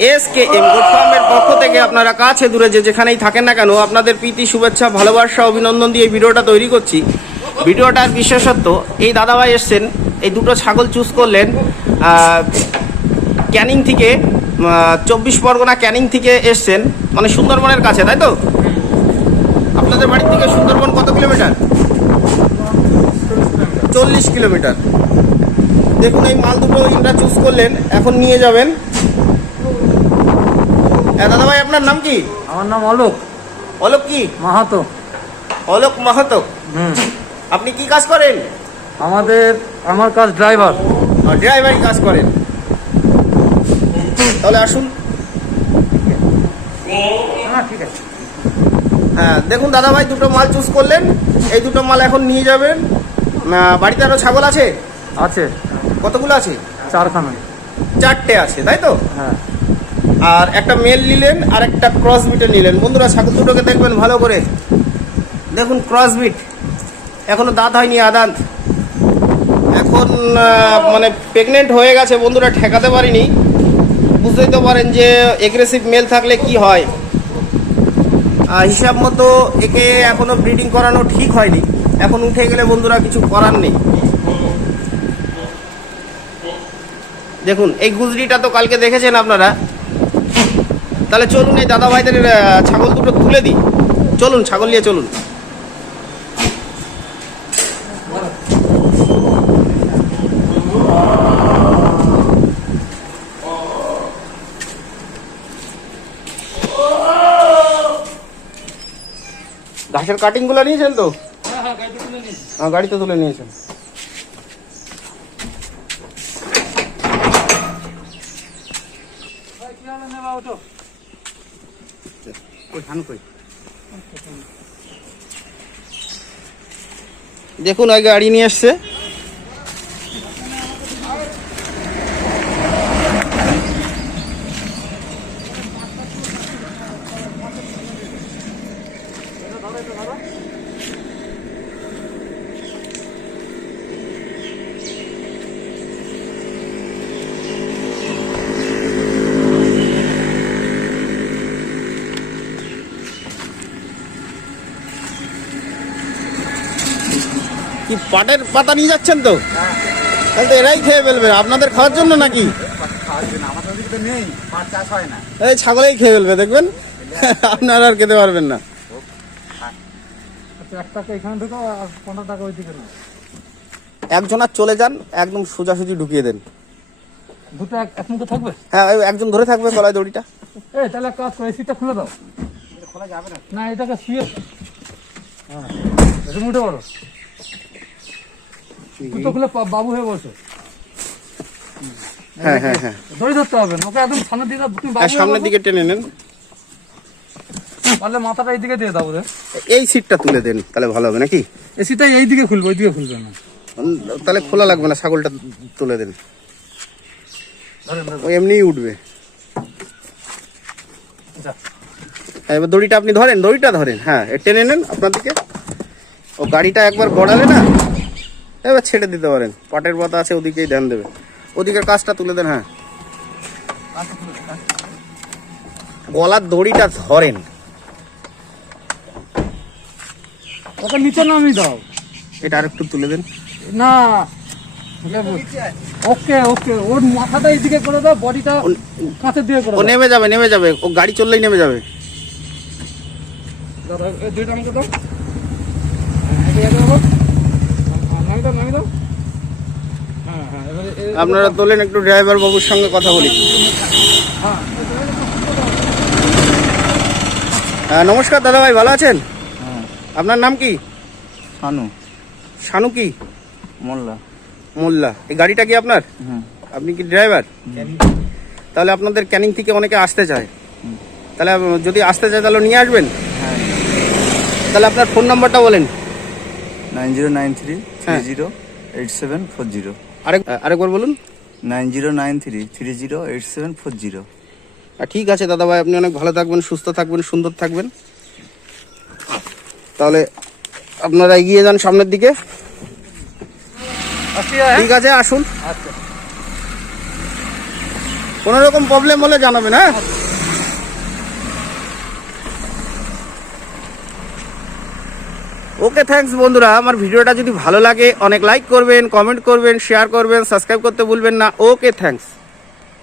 S.K.M goat ফার্মের পক্ষ থেকে আপনারা কাছে দূরে যেখানেই থাকেন না কেন আপনাদের প্রীতি শুভেচ্ছা ভালোবাসা অভিনন্দন দিয়ে এই ভিডিওটা তৈরি করছি। ভিডিওটার বিশেষত্ব এই দাদাভাই এসছেন, এই দুটো ছাগল চুজ করলেন ক্যানিং থেকে, 24 পরগনা ক্যানিং থেকে এসছেন, মানে সুন্দরবনের কাছে, তাই তো? আপনাদের বাড়ি থেকে সুন্দরবন কত কিলোমিটার? 40 কিলোমিটার। দেখুন এই মাল দুটো ইনরা চুজ করলেন, এখন নিয়ে যাবেন। দাদা ভাই আপনার নাম কি? আমার নাম অলোক। অলোক কি মাহাতো। অলোক মাহাতো। আপনি কি কাজ করেন? আমার কাজ ড্রাইভার। ড্রাইভারি কাজ করেন, তাহলে আসুন। ঠিক আছে। হ্যাঁ দেখুন দাদা ভাই দুটো মাল চুজ করলেন, এই দুটো মাল এখন নিয়ে যাবেন। বাড়িতে আরো ছাগল আছে? আছে। কতগুলো আছে? 4টে আছে, তাই তো? হ্যাঁ। আর একটা মেল নিলেন আর একটা ক্রস বিটে নিলেন। বন্ধুরা ছাগল দুটোকে দেখবেন ভালো করে, দেখুন ক্রস বিট, এখনো দাঁত হয়নি, আদান্ত। এখন মানে প্রেগনেন্ট হয়ে গেছে বন্ধুরা, ঠেকাতে পারিনি। বুঝতেই তো পারেন যে এগ্রেসিভ মেল থাকলে কি হয়। হিসাব মতো একে এখনো ব্রিডিং করানো ঠিক হয়নি, এখন উঠে গেলে বন্ধুরা কিছু করার নেই। দেখুন এই গুজরিটা তো কালকে দেখেছেন আপনারা। তাহলে চলুন এই দাদা ভাইদের ছাগল দুটো তুলে দিই। চলুন ছাগল নিয়ে চলুন। ঘাসের কাটিং গুলো নিয়েছেন তো? হ্যাঁ গাড়িতে তুলে নিয়েছেন। দেখুন ওই গাড়ি নিয়ে এসছে। কি পাটের পাতা নিয়ে যাচ্ছেন তো? তাহলে তো এরাই খেয়ে ফেলবে, আপনাদের খাওয়ার জন্য নাকি? এই ছাগলেই খেয়ে ফেলবে দেখবেন, আপনারা আর খেতে পারবেন না। 1 টাকা এখানে ঢুকো আর 15 টাকা ওইদিকে না। একজন আর চলে যান, একদম সোজাসুজি ঢুকিয়ে দেন। দুটো এক মুখে থাকবে? হ্যাঁ একজন ধরে থাকবে গলায় দড়িটা। এই তাহলে কাজ করে সিটটা খুলে দাও। এটা খোলা যাবে না। না এটাকে শুয়ে। হ্যাঁ এটা মুঠে বড়। তো খুলে বাবু হয়ে বসে। হ্যাঁ হ্যাঁ হ্যাঁ দড়ি ধরতে হবে না, ওকে একদম সামনের দিকে তুমি বাবু সামনের দিকে টেনে নেন। পারলে মাথাটা এই দিকে দিয়ে দাও রে। এই সিটটা তুলে দেন তাহলে ভালো হবে নাকি? এই সিটটা এই দিকে খুলবে, ওই দিকে খুলবে না। তাহলে খোলা লাগবে না, ছাগলটা তুলে দেন, ও এমনিই উঠবে। এবার দড়িটা আপনি ধরেন, দড়িটা ধরেন, হ্যাঁ টেনে নেন আপনার দিকে। ও গাড়িটা একবার গড়ালে না এবার ছেড়ে দিতে পারেন। পাটের পাতা আছে ওদিকেই ধ্যান দেবে, ওদিকের কাজটা তুলে দেন। হ্যাঁ গলার দড়িটা ধরেন। ওকে নিচে নামিয়ে দাও। এটা আর একটু তুলে দেন। না ওকে ওকে, ওর মাথাটা এইদিকে করে দাও, বডিটা কাঁচের দিকে করে দাও। ও নেমে যাবে, নেমে যাবে, ও গাড়ি চললেই নেমে যাবে। দাদা এই দুইটা আমাকে দাও। নামি দাও। হ্যাঁ হ্যাঁ এবারে আপনারা তোলেন, একটু ড্রাইভার বাবুর সঙ্গে কথা বলি। হ্যাঁ নমস্কার দাদা ভাই, ভালো আছেন? আপনার নাম কি? শানু। শানু কি? মোল্লা। এই গাড়িটা কি আপনার? আপনি কি ড্রাইভার? তাহলে আপনাদের ক্যানিং থেকে অনেকে আসতে চায়, তাহলে যদি আসতে চায় তাহলে নিয়ে আসবেন। তাহলে আপনার ফোন নাম্বারটা বলেন। 9093308740। আরেকবার বলুন। 9093308740। ঠিক আছে দাদা ভাই, আপনি অনেক ভালো থাকবেন, সুস্থ থাকবেন, সুন্দর থাকবেন। তাহলে আপনারা এগিয়ে যান সামনের দিকে। ঠিক আছে আসুন। আচ্ছা। কোনো রকম প্রবলেম হলে জানাবেন, হ্যাঁ। ওকে, থ্যাঙ্কস বন্ধুরা। আমার ভিডিওটা যদি ভালো লাগে অনেক লাইক করবেন, কমেন্ট করবেন, শেয়ার করবেন, সাবস্ক্রাইব করতে ভুলবেন না। ওকে, থ্যাঙ্কস।